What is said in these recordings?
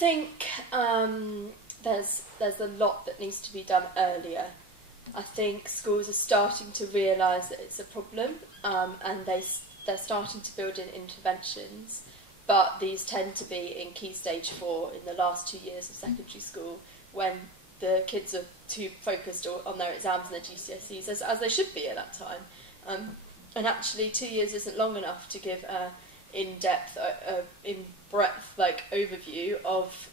think there's a lot that needs to be done earlier. I think schools are starting to realise that it's a problem, and they're starting to build in interventions, but these tend to be in Key Stage 4 in the last 2 years of secondary school, when the kids are too focused on their exams and their GCSEs, as they should be at that time. And actually 2 years isn't long enough to give a in-depth, in-breadth overview of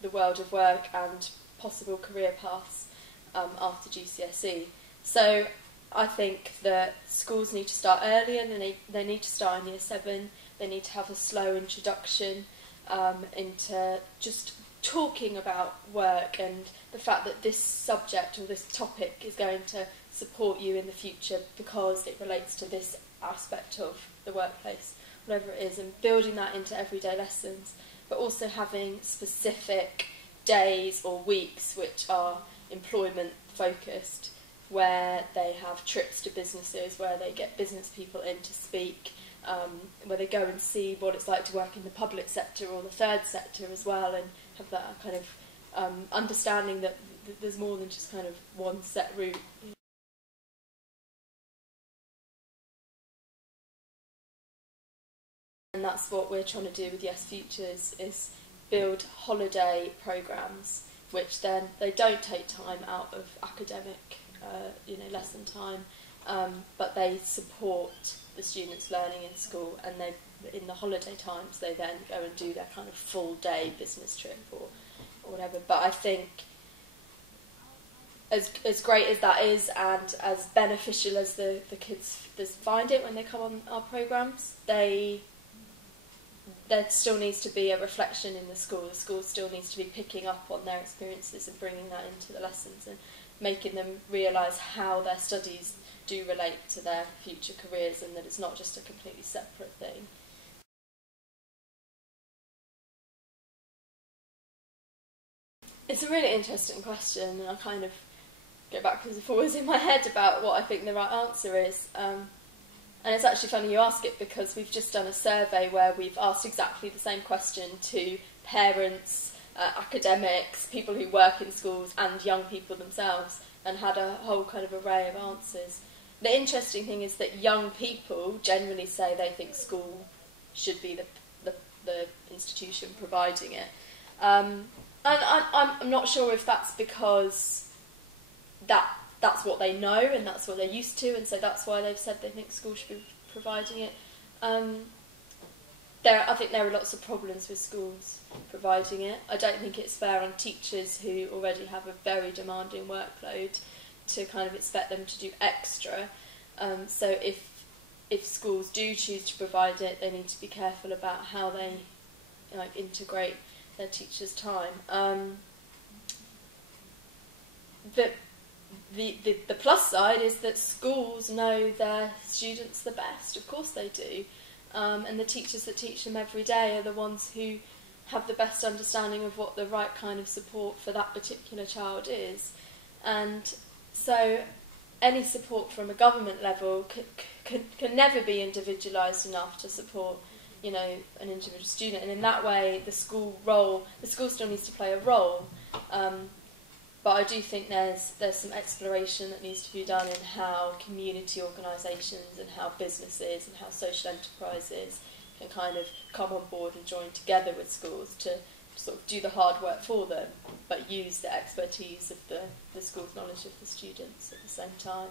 the world of work and possible career paths after GCSE. So I think that schools need to start earlier, and they need to start in Year 7. They need to have a slow introduction into just talking about work and the fact that this subject or this topic is going to support you in the future because it relates to this aspect of the workplace, whatever it is, and building that into everyday lessons, but also having specific days or weeks which are employment focused, where they have trips to businesses, where they get business people in to speak, where they go and see what it's like to work in the public sector or the third sector as well, and have that kind of understanding that there's more than just kind of one set route. And that's what we're trying to do with Yes Futures, is build holiday programmes which then they don't take time out of academic lesson time, but they support the students' learning in school, and they, in the holiday times, they then go and do their kind of full day business trip or whatever. But I think as great as that is, and as beneficial as the kids find it when they come on our programmes, there still needs to be a reflection in the school. The school still needs to be picking up on their experiences and bringing that into the lessons and making them realise how their studies do relate to their future careers, and that it's not just a completely separate thing. It's a really interesting question, and I kind of go backwards and forwards in my head about what I think the right answer is. And it's actually funny you ask it, because we've just done a survey where we've asked exactly the same question to parents, academics, people who work in schools, and young people themselves, and had a whole kind of array of answers. The interesting thing is that young people generally say they think school should be the institution providing it. And I'm not sure if that's because that's what they know and that's what they're used to, and so that's why they've said they think school should be providing it. I think there are lots of problems with schools providing it. I don't think it's fair on teachers who already have a very demanding workload to kind of expect them to do extra. So if schools do choose to provide it, they need to be careful about how they integrate their teachers' time. But the plus side is that schools know their students the best. Of course they do. And the teachers that teach them every day are the ones who have the best understanding of what the right kind of support for that particular child is. And so any support from a government level can never be individualised enough to support an individual student. And in that way, the school still needs to play a role. But I do think there's some exploration that needs to be done in how community organisations and how businesses and how social enterprises can kind of come on board and join together with schools to sort of do the hard work for them, but use the expertise of the school's knowledge of the students at the same time.